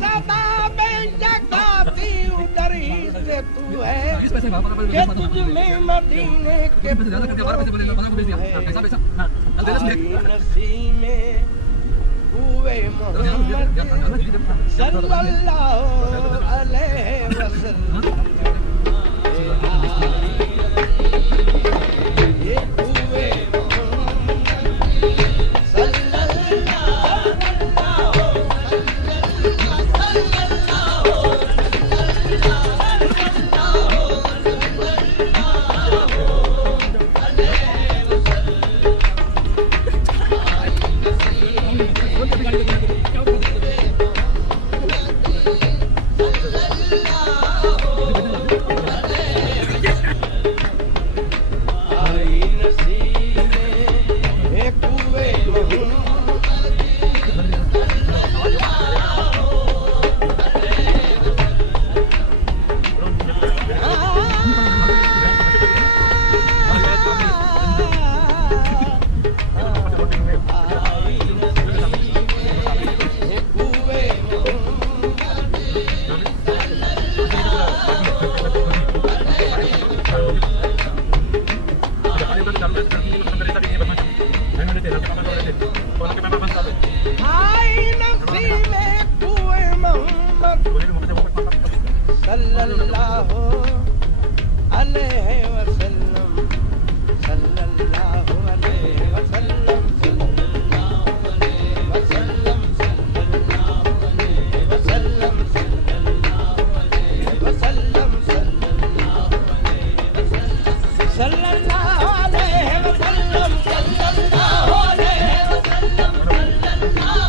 सदा बेजगाती उधर ही से तू है कि तुझ में मदीने के नसीब में हुए मोहम्मद सल्लल्लाहु अलैहि वसल्लम सल्लल्लाहु अलैहि वसल्लम सल्लल्लाहु अलैहि वसल्लम सल्लल्लाहु अलैहि वसल्लम सल्लल्लाहु अलैहि वसल्लम सल्लल्लाहु अलैहि वसल्लम सल्लल्लाहु अलैहि वसल्लम सल्लल्लाहु अलैहि वसल्लम सल्लल्लाहु अलैहि वसल्लम सल्लल्लाहु अलैहि वसल्लम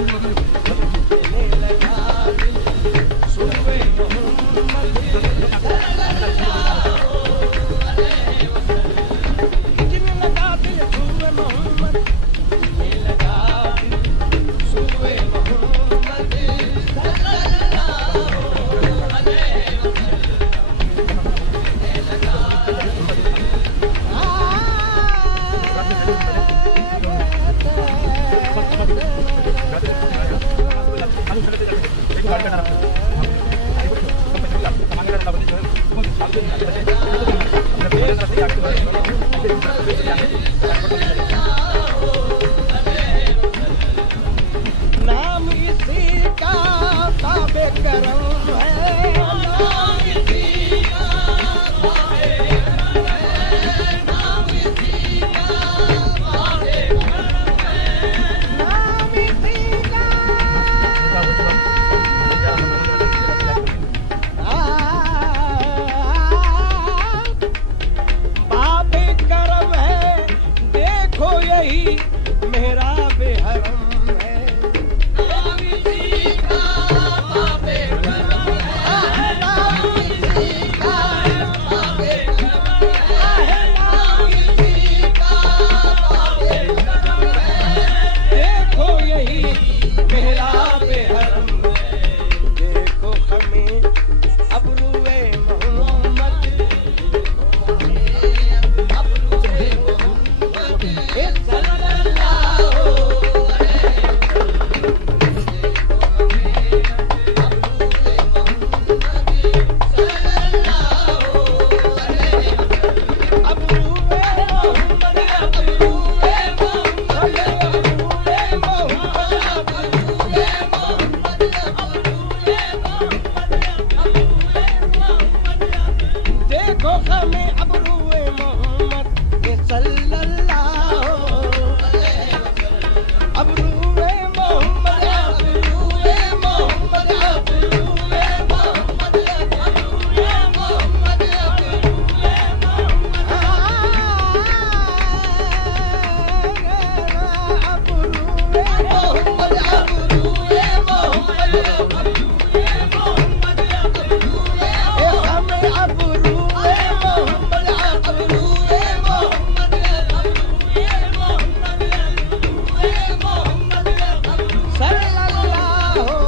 देने लगा दिल सूबे मोहम्मद सल्लल्लाहु अलैहि वसल्लम। खिंचने लगा दिल सूबे मोहम्मद, देने लगा दिल सूबे मोहम्मद सल्लल्लाहु अलैहि नाम इसी का काबे करम है, नाम इसी का काबे करम है, नाम इसी का काबे करम है, नाम इसी का बाबे करम है। देखो यही मेरा बेहरम है, नाम इसी का बाबे करम है, नाम इसी का बाबे करम है, नाम इसी का बाबे करम है। देखो यही मेरा बेहरम है, देखो हमें अबरूए मोहम्मद, अबरूए मोहम्मद सल्लल्लाहु अलैहि देखो हमें अबरूए मोहम्मद सल्लल्लाहु अलैहि वसल्लम। अबरूए मोहम्मद, अबरूए मोहम्मद, अबरूए मोहम्मद, अबरूए मोहम्मद, अबरूए मोहम्मद, अबरूए मोहम्मद, अबरूए मोहम्मद, अबरूए मोहम्मद, अबरूए हमें अबरूए मोहम्मद, अबरूए मोहम्मद, अबरूए मोहम्मद, अबरूए मोहम्मद सल्लल्लाहु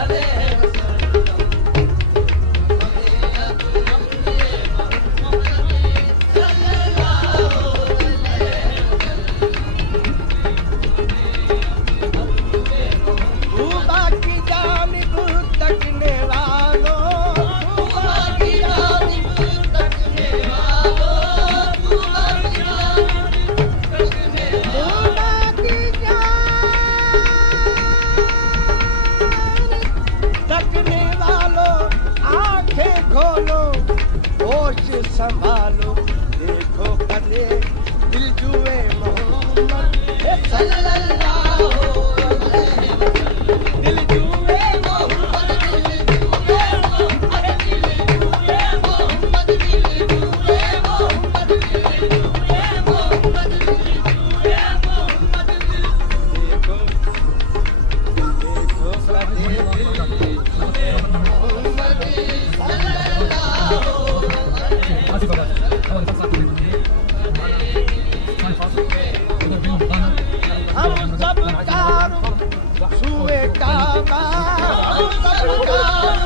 अलैहि वसल्लम। तूबा की जानिब तकने वालों, तूबा की जानिब तकने वालों, तूबा की जानिब तकने वालों, तूबा की जानिब तकने वालों, आंखें खोलो होश संभालो, देखो कदे दिल जुए मोहम्मद सल्लल्लाहु अलैहि वसल्लम। दिल जुए मोहम्मद, दिल जुए मोहम्मद, दिल जुए मोहम्मद, दिल जुए मोहम्मद, दिल जुए मोहम्मद, दिल जुए मोहम्मद। देखो देखो कदे दिल जुए मोहम्मद सल्लल्लाहु अलैहि हम सब कार सुए काबा, हम सब कार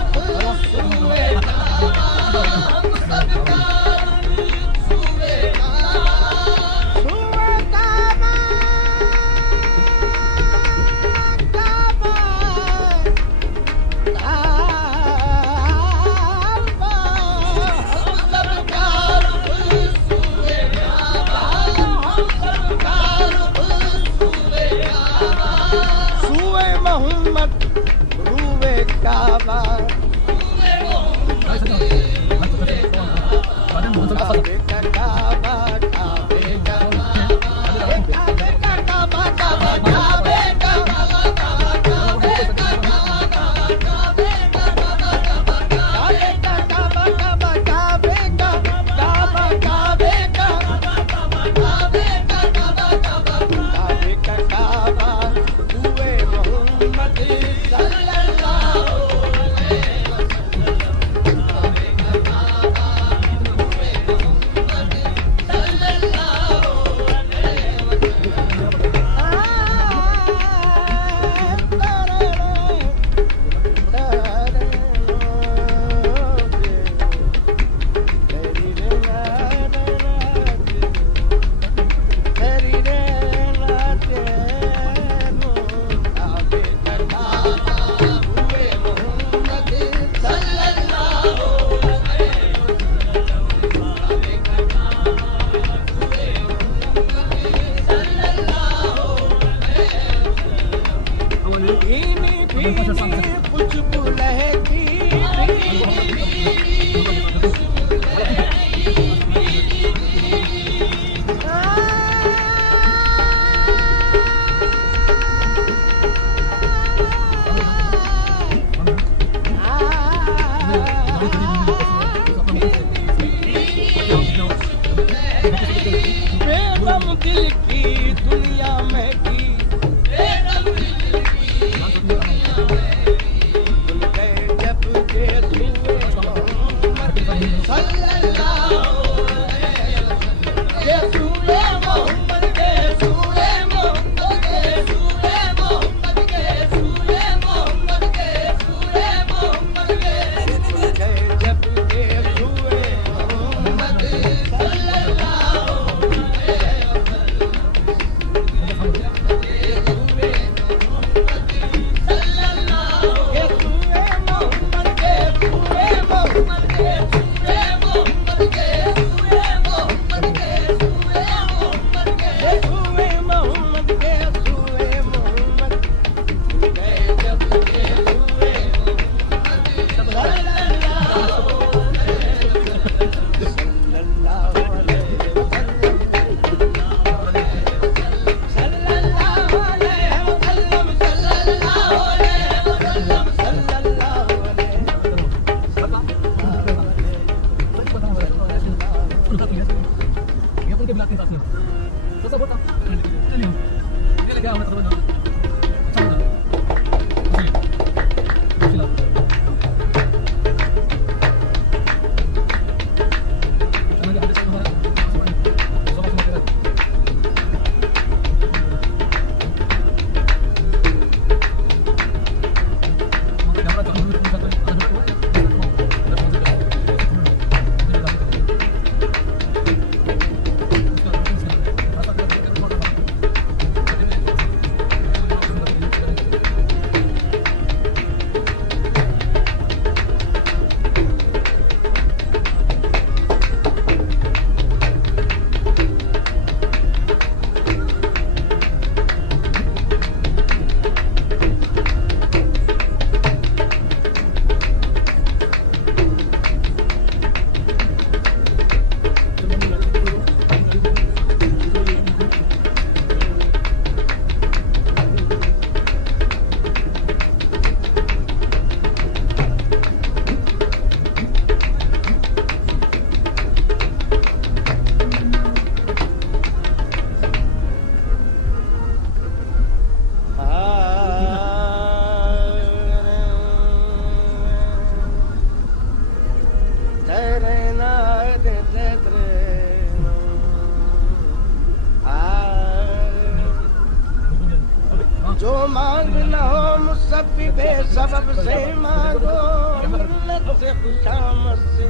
सुए काबा, हम सब कार सुए काबा, सुए काबा, काबा, काबा, हम सब कार सुए काबा, हम सब कार सुए काबा, सुए मोहम्मद रूए काबा, सुए मोहम्मद काबे का काबा, काबे का काबे का काबा, काबा काबे का काबा, काबा काबे का काबा, काबे का काबा, काबा काबे का काबा, काबा काबे का काबा, काबे का काबा, काबे का काबा, काबा काबे का काबा, हुए मोहम्मद भीनी भीनी खुशबू लहकी बेगम दिल की दुनिया में भी बेगम दिल की दुनिया में खुल गए जब के सुए मोहम्मद सल्लल्लाहु अलैहि वसल्लम के सुए मोहम्मद के सुए मोहम्मद के सुए मोहम्मद के सुए मोहम्मद के सुए मोहम्मद के खुल गए जब के सुए मोहम्मद सल्लल्लाहु जो मांगना हो मुसफ़्फ़ी बेसबब से मांगो, मिन्नत से खुशामद से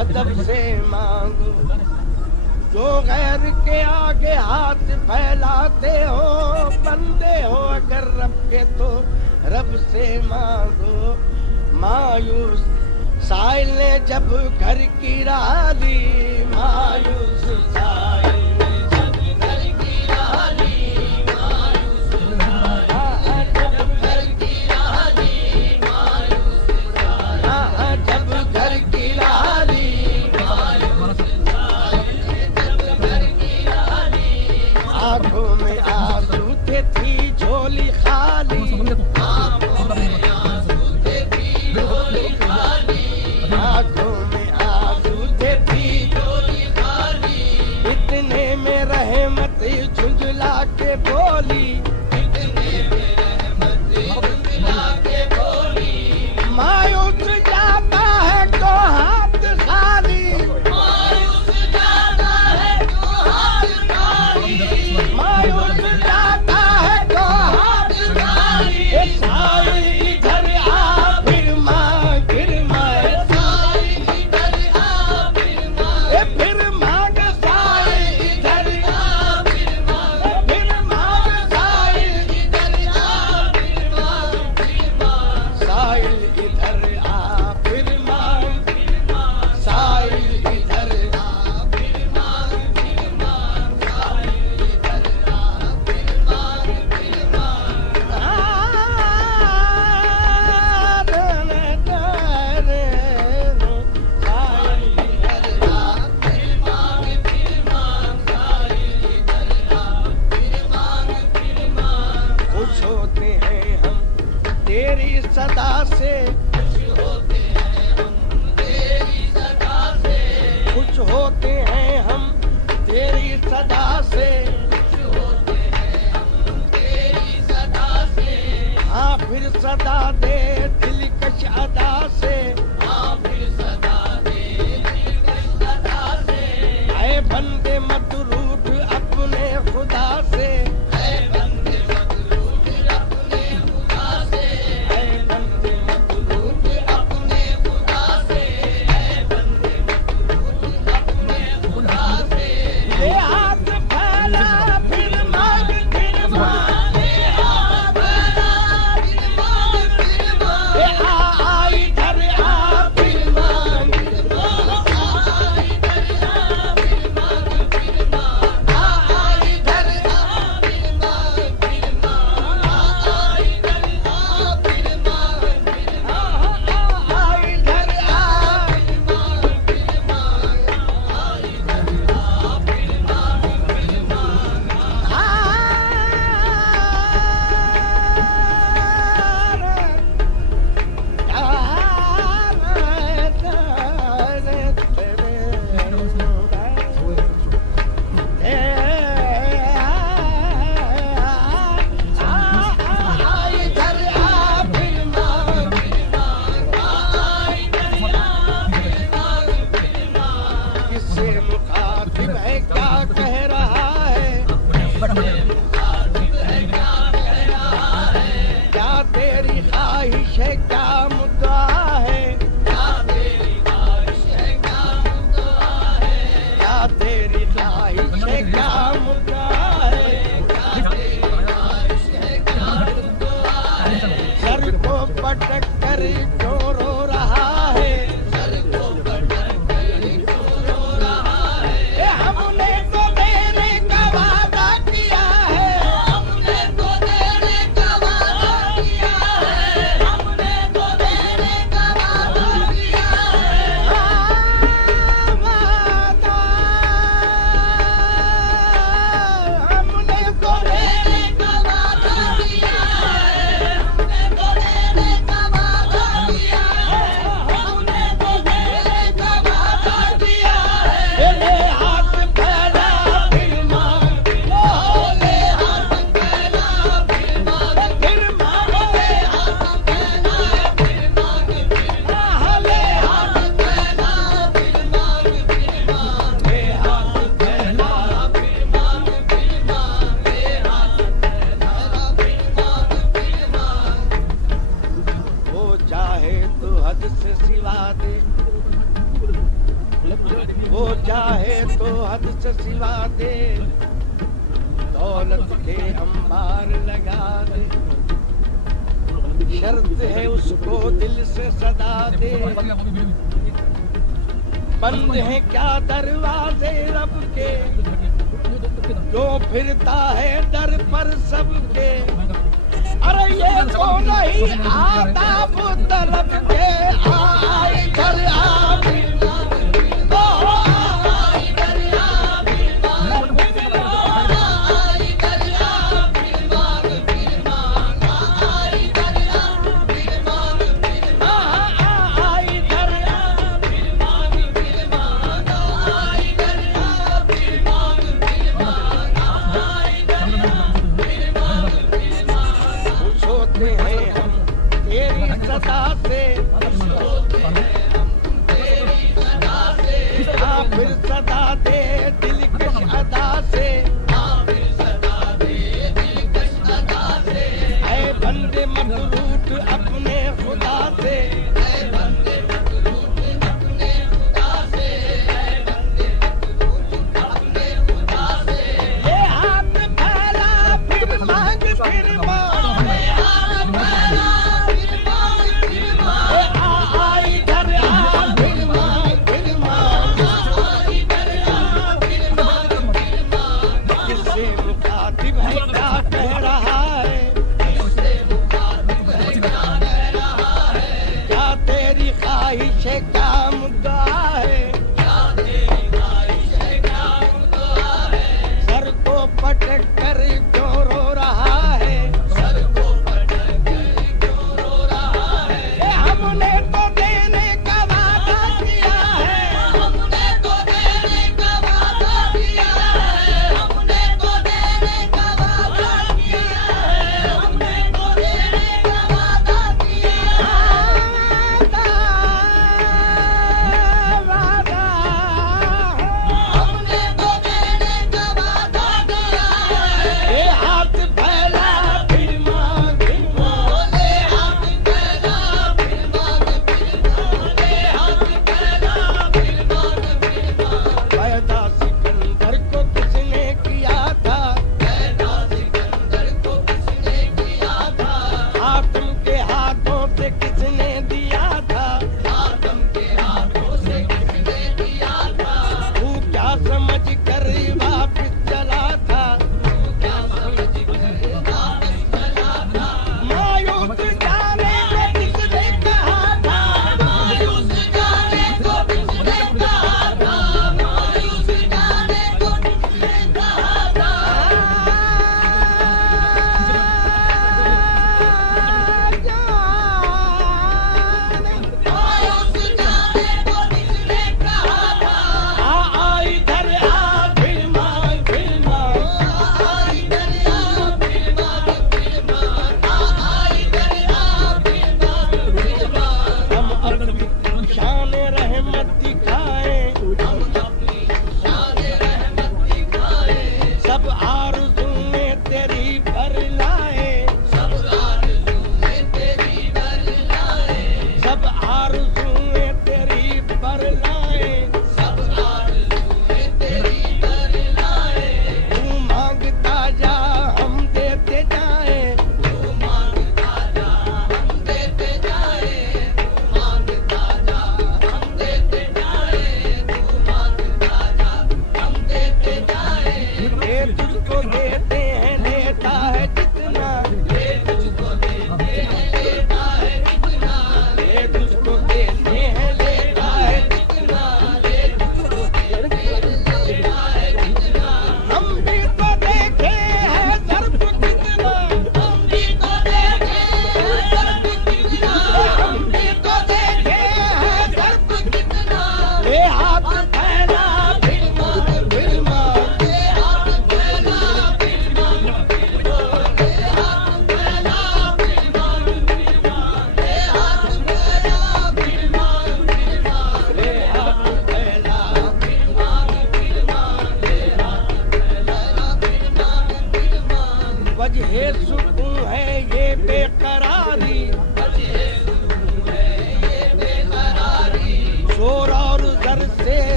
अदब से मांगो। जो गैर के आगे हाथ फैलाते हो, बंदे हो अगर रब के तो रब से मांगो। मायूस साहिल ने जब घर की राह ली, मायूस साहिल ने जब घर की राह ली, मायूस जब घर की राह ली, मायूस जब घर की राह ली, मायूस जब घर की राह ली। आंखों में आंसू थे, थी झोली खाली, आंखों में आंसू थे, थी झोली खाली, आंखों में आंसू थे, थी झोली खाली। होते हैं हम तेरी सदा से, खुश होते हैं हम तेरी सदा से, खुश होते हैं हम तेरी सदा से, खुश होते हैं हम तेरी सदा से। हाँ फिर सदा दे दिलकश अदा से, हाँ फिर सदा दे दिलकश अदा से। ऐ बंदे मत रूठ अपने खुदा से, ऐ बंदे मत रूठ अपने खुदा से, ऐ बंदे मत रूठ अपने खुदा से, ऐ बंदे मत रूठ अपने खुदा से। ये हाथ फैला फिर मांग फिर मांग, ये हाथ फैला फिर मांग फिर मांग, ये आई इधर आ फिर मांग, आ इधर आ फिर मांग फिर मांग, आ इधर आ फिर मांग फिर मांग, आ इधर आ फिर मांग फिर मांग, आ इधर आ फिर मांग फिर मांग, आ इधर आ फिर मांग फिर किससे मुखातिब है क्या कह रहा है, क्या तेरी ख्वाहिश है क्या मुद्दा है, क्या तेरी ख्वाहिश है क्या मुद्दा है, क्या तेरी ख्वाहिश है क्या मुद्दा है, क्या तेरी ख्वाहिश है क्या मुद्दा है। सर को पटक कर क्यों रो रहा है, सर को पटक कर क्यों रो रहा है। ए हमने तो देने का वादा किया है, हमने तो देने का वादा किया है, हमने तो देने का वादा किया है। वादा हमने तो देने का वादा किया है, हमने तो देने का वादा किया है, हमने तो देने का वादा किया है। ले हाथ फैला फिर मांग, ओ ले हाथ फैला फिर मांग फिर मांग, ले हाथ फैला फिर मांग फिर मांग, ले हाथ फैला फिर मांग फिर मांग, ले हाथ फैला फिर मांग फिर मांग, ले हाथ फैला फिर मांग फिर मांग। वो चाहे तो हद से सिवा दे, वो चाहे तो हद से सिवा दे, दौलत के अंबार लगा दे, शर्त है उसको दिल से सदा दे। बंद है क्या दरवाजे रब के, जो फिरता है दर पर सबके। अरे ये तो नहीं आदाब तलब के, आई घर आ फिर मांग फिर मांग, आई घर आ फिर मांग फिर मांग, आई घर आ फिर मांग फिर मांग, आई घर आ फिर मांग फिर मांग, आई घर आ फिर मांग फिर मांग, आई घर आ फिर मांग फिर मांग, आई घर आ फिर मांग फिर मांग। खुश होते हैं हम तेरी सदा से, खुश होते हैं हम तेरी सदा से। हाँ फिर सदा दे दिलकश अदा से, हाँ फिर सदा दे दिलकश अदा से। ऐ बंदे मत रूठ अपने खुदा से, ऐ बंदे मत रूठ अपने खुदा से, ऐ बंदे मत रूठ अपने खुदा से। ये हाथ फैला फिर मांग फिर मांग, ये हाथ फैला फिर मांग फिर मांग, आई घर आ फिर मांग फिर मांग, आई घर आ फिर मांग फिर मांग। किससे मुखातिब है क्या कह रहा है, किससे मुखातिब है क्या कह रहा है, क्या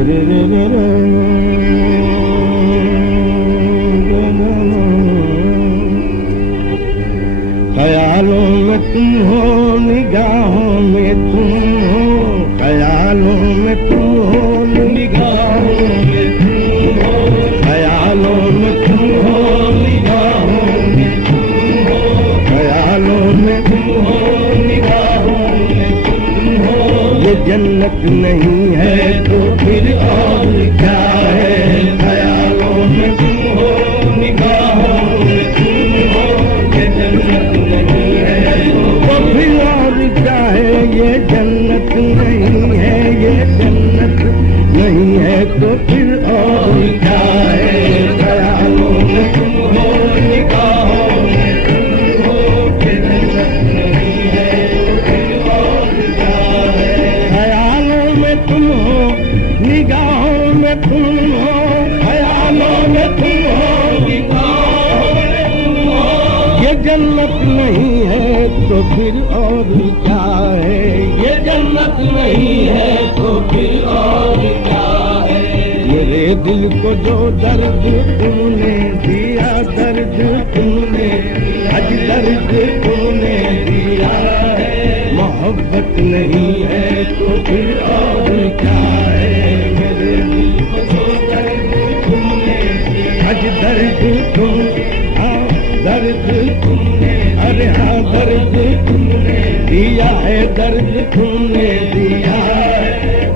ख्यालों में तुम हो, निगाहों में तुम हो, ख्यालों में तुम हो, निगाहों में तुम हो, ख्यालों में तुम हो, निगाहों में तुम हो, ख्यालों में तुम हो, निगाहों में तुम हो। ये जन्नत नहीं है तो फिर और क्या है? ख्यालों में तुम हो, निगाहों में तुम हो, ये जन्नत नहीं है तो फिर और क्या है? ये जन्नत नहीं है, ये जन्नत नहीं है तो फिर और क्या है? ख्यालों में तुम हो, निगाहों में तुम हो, ये जन्नत नहीं है तो फिर और क्या है? ख्यालों में तुम हो, निगाहों में तुम हो, ख्यालों में तुम हो, निगाहों में तुम हो, ये जन्नत नहीं है तो फिर और क्या है? ये जन्नत नहीं है तो फिर और क्या है? मेरे दिल को जो दर्द तुमने दिया, दर्द तुमने आज दर्द तुमने दिया है। मोहब्बत नहीं है तो फिर और क्या है? मेरे दिल को जो दर्द तुमने आज दर्द तुम, हाँ दर्द तुमने, अरे हाँ दर्द तुमने दिया है, दर्द तुमने दिया है।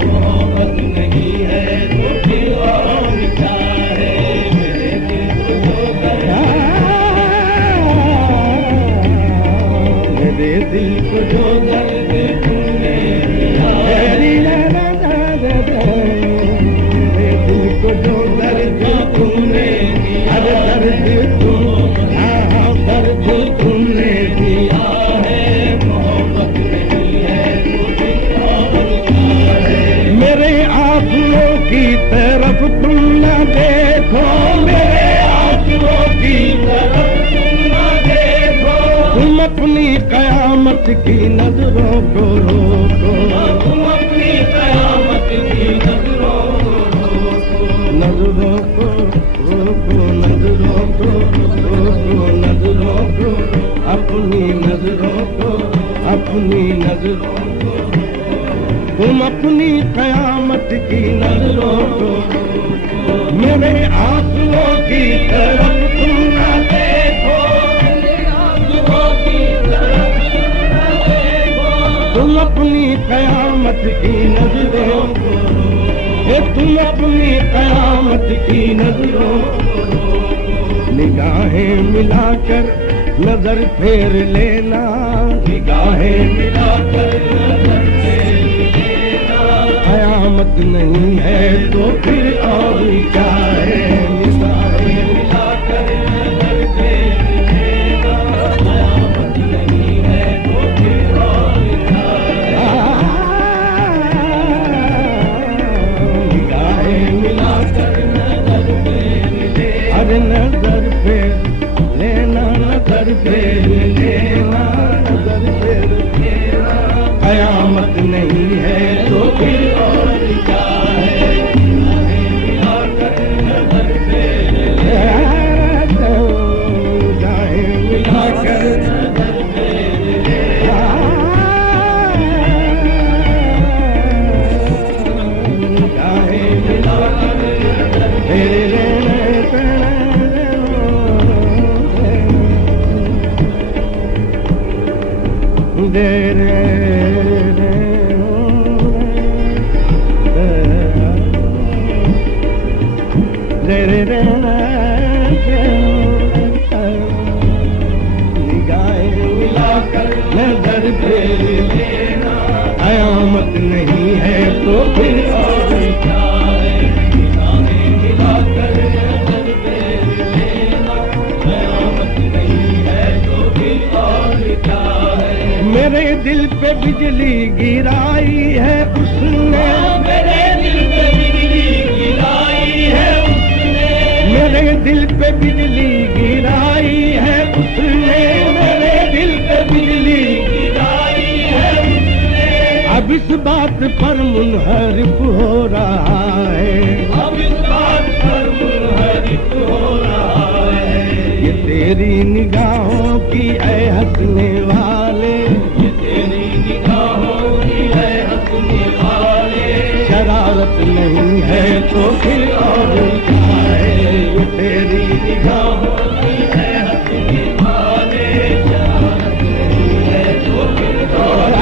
मोहब्बत नहीं है तो फिर और क्या है? मेरे दिल को जो मेरे दिल को जो दर्द तुमने दिया है, मेरे दिल को जो दर्द तुमने दिया, अरे दर्द तुम, हाँ दर्द तुमने दिया है। मोहब्बत नहीं है तो फिर और क्या है? मेरे आंसुओं की तरफ तुम न देखो, मेरे आंसुओं की तरफ तुम न देखो, तुम अपनी कयामत की नजरों को रोको, तुम अपनी कयामत की नजरों को रोको, नजरों को रोको, नजरों को रोको, नजरों को, अपनी नजरों को, अपनी नजरों को, तुम अपनी कयामत की नजरों को, मेरे आंसुओं की तरफ तुम न देखो, मेरे आंसुओं की तरफ तुम न देखो, तुम अपनी कयामत की नजरों को, ये तुम अपनी कयामत की नजरों को, निगाहें मिलाकर नजर फेर लेना, निगाहें मिलाकर नजर फेर लेना। कयामत नहीं है तो फिर और क्या है? निगाहें मिलाकर नजर फेर लेना, कयामत नहीं है तो फिर और क्या है? निगाहें मिलाकर नजर फेर लेना, अरे नजर फेर लेना, नजर फेर लेना, नजर फेर लेना। कयामत नहीं है तो फिर और क्या है? मिलाकर नजर फेर लेना, मिलाकर नजर फेर लेना, मिलाकर नजर फेर लेना। दे रे रे निगाहें मिलाकर नजर फेर लेना, कयामत नहीं है तो फिर और क्या है? निगाहें मिलाकर नजर फेर लेना, कयामत नहीं है तो फिर और क्या है? मेरे दिल पे बिजली गिराई है उसने, मेरे दिल पे बिजली गिराई है उसने, मेरे दिल पे बिजली गिराई है उसने, मेरे दिल पे बिजली गिराई है उसने। अब इस बात पर मुनहरिफ हो रहा है, तेरी निगाहों की ऐ हंसने वाले, ये तेरी निगाहों की ऐ हंसने वाले, शरारत नहीं है तो फिर और क्या है, ये तेरी निगाहों की ऐ हंसने वाले, शरारत नहीं है तो फिर और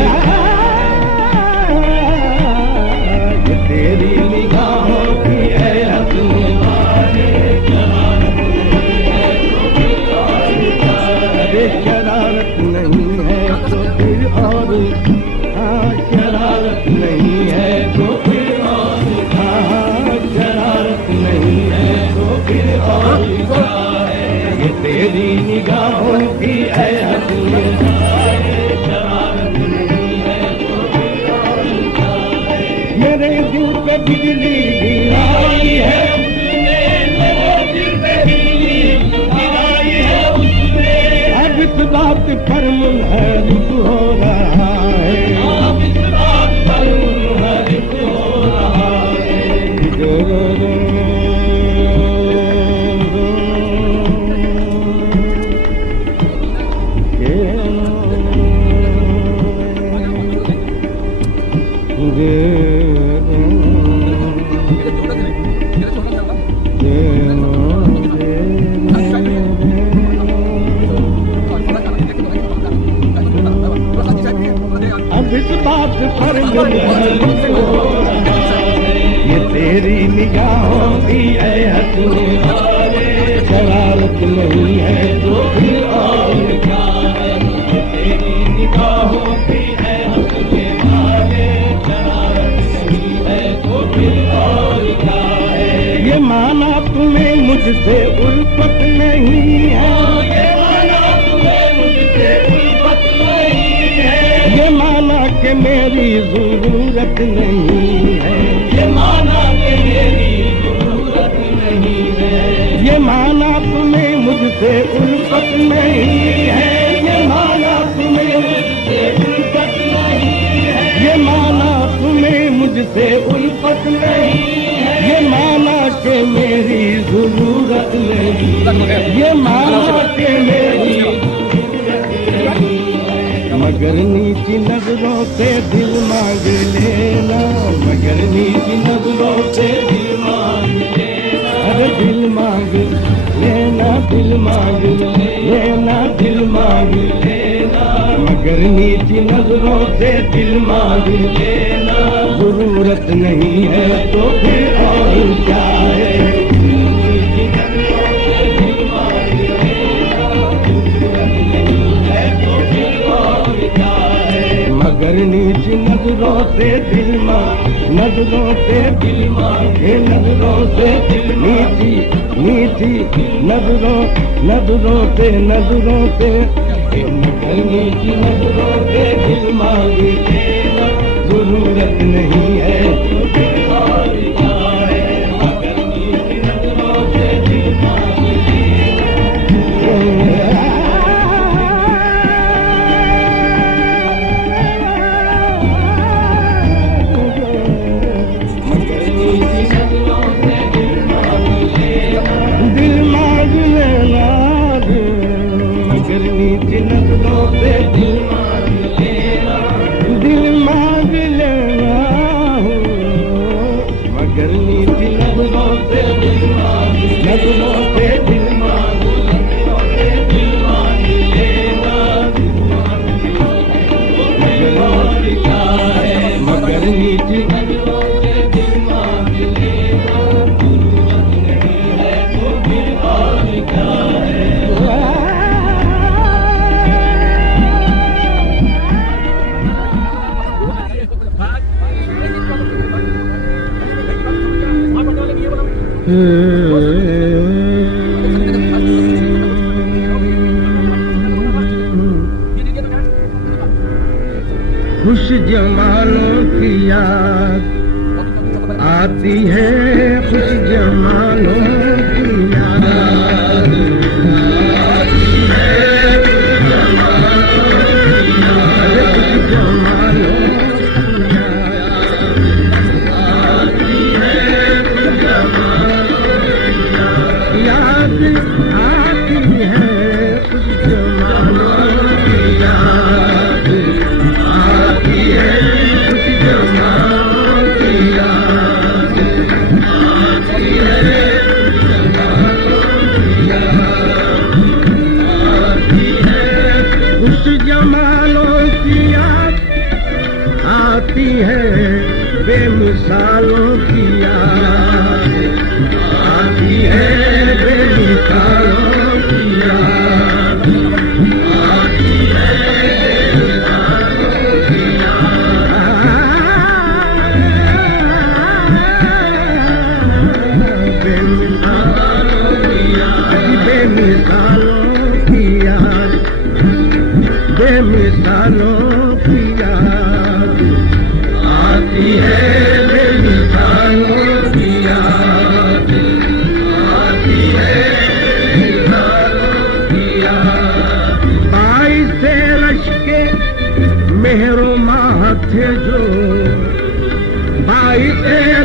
ये तेरी निगाहों की ऐ हंसने वाले, शरारत नहीं है तो फिर और क्या है, शरारत नहीं है तो फिर और शरारत नहीं है तो फिर और शरारत नहीं है तो फिर और क्या है, ये तेरी निगाहों की ऐ हंसने वाले, शरारत नहीं है तो फिर और क्या है, मेरे दिल पे बिजली गिराई है उसने, मेरे दिल पे बिजली गिराई है उसने, अब इस बात पर मुनहरिफ हो रहा है, अब इस बात पर मुनहरिफ हो रहा है, जो अब इस बात पर मुनहरिफ हो रहा है, ये तेरी निगाहों की ऐ हंसने वाले, शरारत नहीं है तो फिर और क्या है, ये तेरी निगाहों की ऐ हंसने वाले, शरारत नहीं है तो फिर और क्या है, ये माना तुम्हें मुझसे उल्फत नहीं है, ये माना तुम्हें मुझसे उल्फत नहीं है, ये माना कि मेरी जरूरत नहीं है, ये माना कि मेरी जरूरत नहीं है, ये माना तुम्हें मुझसे उल्फत नहीं है, ये माना तुम्हें मुझसे उल्फत नहीं है, ये माना तुम्हें मुझसे उल्फत नहीं है, ये माना कि मेरी जरूरत नहीं है, ये माना कि मेरी मगर नीची नजरों से दिल मांग लेना, मगर नीची नजरों से दिल मांग लेना, अरे दिल मांग लेना, दिल मांग लेना, दिल मांग लेना, मगर नीची नजरों से दिल मांग लेना, जरूरत नहीं है तो फिर और क्या है, नीची नजरों से दिल मांग लेना, जरूरत नहीं है तो फिर और क्या है, मगर नीची नजरों से दिल मांग, नजरों से दिल मांगे, नजरों से दिल नीची नीची नजरों, नजरों से मगर नीची नजरों से दिल मांगे लेना, जरूरत नहीं है तो फिर और क्या है, मगर नीची नजरों से दिल मांगे लेना, नीची नजरों से दिल मांग लेना, दिल मांग लेना, मगर नीची नजरों से दिल मांग, नजरों से दिल मांग, नजरों से दिल मांग लेना, मगर और क्या है, मगर नीची नजरों से दिल मांग लेना, जरूरत नहीं है तो फिर और क्या है, खुश जमानों की याद आती है, खुश जमानों की याद आती है, खुश जमानों की याद आती है, खुश जमानों की याद आती है, बेमिसालों की याद आती है, बेमिसालों की याद आती है, बेमिसालों की याद, बेमिसालों की याद, बेमिसालों की याद आती है, बेमिसालों की याद आती है, बेमिसालों की याद। 22 लश्के मेहरो माँ थे जो, 22